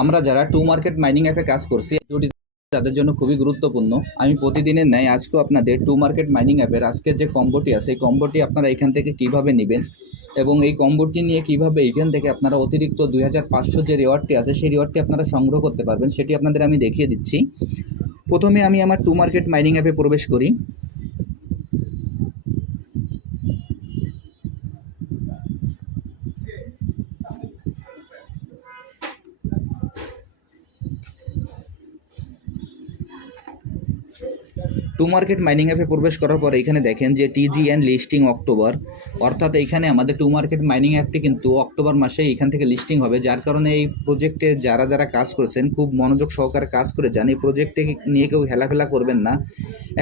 আমরা যারা to market mining অ্যাপে কাজ করছি তাদের জন্য খুবই গুরুত্বপূর্ণ। আমি প্রতিদিনের ন্যায় আজকেও আপনাদের টু মার্কেট মাইনিং অ্যাপের আজকের যে কম্বোটি আছে, এই কম্বোটি আপনারা এখান থেকে কীভাবে নেবেন এবং এই কম্বোটি নিয়ে কীভাবে এখান থেকে আপনারা অতিরিক্ত দুই হাজার পাঁচশো যে রিওয়ার্ডটি আছে, সেই রিওয়ার্ডটি আপনারা সংগ্রহ করতে পারবেন, সেটি আপনাদের আমি দেখিয়ে দিচ্ছি। প্রথমে আমি আমার টু মার্কেট মাইনিং অ্যাপে প্রবেশ করি। টু মার্কেট মাইনিং অ্যাপে প্রবেশ করার পর এখানে দেখেন যে টিজিএন লিস্টিং অক্টোবর অর্থাৎ এইখানে আমাদের টু মার্কেট মাইনিং অ্যাপটি কিন্তু অক্টোবর মাসে এখান থেকে লিস্টিং হবে, যার কারণে এই প্রজেক্টে যারা যারা কাজ করেছেন, খুব মনোযোগ সহকারে কাজ করে যান, এই প্রজেক্টে নিয়ে কেউ হেলাফেলা করবেন না।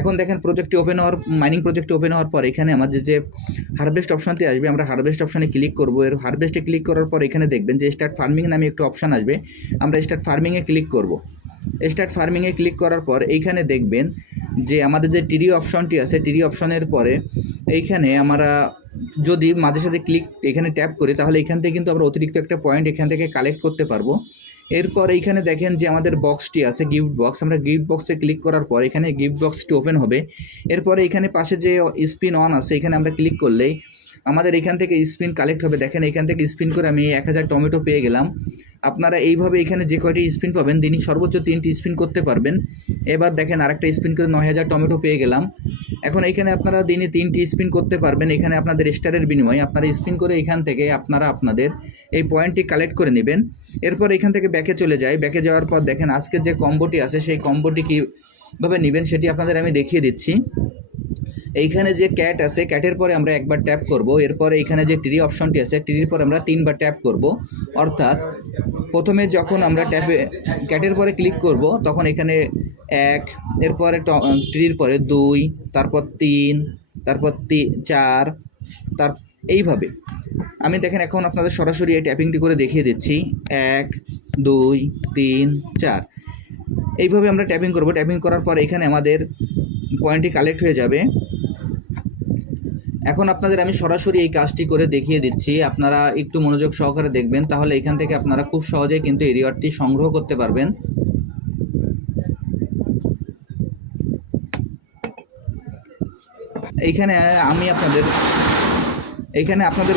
এখন দেখেন প্রজেক্টটি ওপেন হওয়ার মাইনিং প্রজেক্টটি ওপেন হওয়ার পর এখানে আমাদের যে হারভেস্ট অপশনটি আসবে, আমরা হারভেস্ট অপশনে ক্লিক করব। এর হারভেস্টে ক্লিক করার পর এখানে দেখবেন যে স্টার্ট ফার্মিং নামে একটু অপশান আসবে, আমরা স্টার্ট ফার্মিংয়ে ক্লিক করব। স্টার্ট ফার্মিংয়ে ক্লিক করার পর এইখানে দেখবেন আমাদের যে টিরি অপশনটি আছে টিরি অপশনের পরে এইখানে আমরা যদি মাঝে সাঝে ক্লিক এখানে ট্যাপ করি, তাহলে এখান থেকে কিন্তু আমরা অতিরিক্ত একটা পয়েন্ট এখান থেকে কালেক্ট করতে পারব। এরপর এইখানে দেখেন যে আমাদের বক্সটি আছে গিফট বক্স আমরা গিফট বক্সে ক্লিক করার পর এখানে গিফট বক্সটি ওপেন হবে। এরপরে এখানে পাশে যে স্পিন অন আছে, এখানে আমরা ক্লিক করলেই আমাদের এখান থেকে স্পিন কালেক্ট হবে। দেখেন এখান থেকে স্পিন করে আমি এক হাজার টমেটো পেয়ে গেলাম। আপনারা এইভাবে এখানে যে কয়টি স্পিন পাবেন, দিনই সর্বোচ্চ তিনটি স্পিন করতে পারবেন। এবার দেখেন আরেকটা স্পিন করে নয় হাজার টমেটো পেয়ে গেলাম। এখন এখানে আপনারা দিনে তিনটি স্পিন করতে পারবেন। এখানে আপনাদের স্টারের বিনিময়ে আপনারা স্পিন করে এখান থেকে আপনারা আপনাদের এই পয়েন্টটি কালেক্ট করে নেবেন। এরপর এখান থেকে ব্যাকে চলে যায় ব্যাকে যাওয়ার পর দেখেন আজকের যে কম্বোটি আছে, সেই কম্বোটি কীভাবে নেবেন সেটি আপনাদের আমি দেখিয়ে দিচ্ছি। এইখানে যে ক্যাট আছে ক্যাটের পরে আমরা একবার ট্যাপ করব। এরপরে এখানে যে ট্রি অপশনটি আছে ট্রির পর আমরা তিনবার ট্যাপ করব। অর্থাৎ প্রথমে যখন আমরা ট্যাপে ক্যাটের পরে ক্লিক করব, তখন এখানে এক, এরপরে ট্রির পরে দুই, তারপর তিন, তারপর তি, চার, তার, এইভাবে। আমি দেখেন এখন আপনাদের সরাসরি এই ট্যাপিংটি করে দেখিয়ে দিচ্ছি। এক, দুই, তিন, চার। এইভাবে আমরা ট্যাপিং করব। ট্যাপিং করার পর এখানে আমাদের পয়েন্টটি কালেক্ট হয়ে যাবে। এখন আপনাদের আমি সরাসরি এই কাজটি করে দেখিয়ে দিচ্ছি। আপনারা একটু মনোযোগ সহকারে দেখবেন, তাহলে এখান থেকে আপনারা খুব সহজেই কিন্তু এই রিওয়ার্ডটি সংগ্রহ করতে পারবেন। এইখানে আমি আপনাদের এইখানে আপনাদের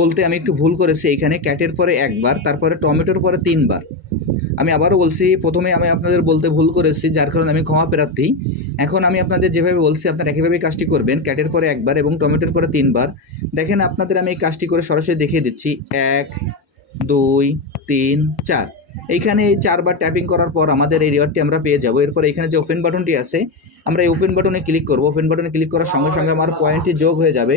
বলতে আমি একটু ভুল করেছি এইখানে ক্যাটের পরে একবার, তারপরে টমেটোর পরে তিনবার। আমি আবারও বলছি, প্রথমে আমি আপনাদের বলতে ভুল করেছি, যার কারণে আমি ক্ষমা প্রার্থী। এখন আমি আপনাদের যেভাবে বলছি, আপনারা একইভাবে কাজটি করবেন ক্যাটের পরে একবার এবং টমেটোর পরে তিনবার। দেখেন, আপনাদের আমি এই কাজটি করে সরাসরি দেখিয়ে দিচ্ছি। এক, দুই, তিন, চার। এইখানে এই চারবার ট্যাপিং করার পর আমাদের এই রিওয়ার্ডটি আমরা পেয়ে যাব। এরপর এখানে যে ওপেন বাটনটি আছে, আমরা এই ওপেন বাটনে ক্লিক করব। ওপেন বাটনে ক্লিক করার সঙ্গে সঙ্গে আমার পয়েন্টটি যোগ হয়ে যাবে।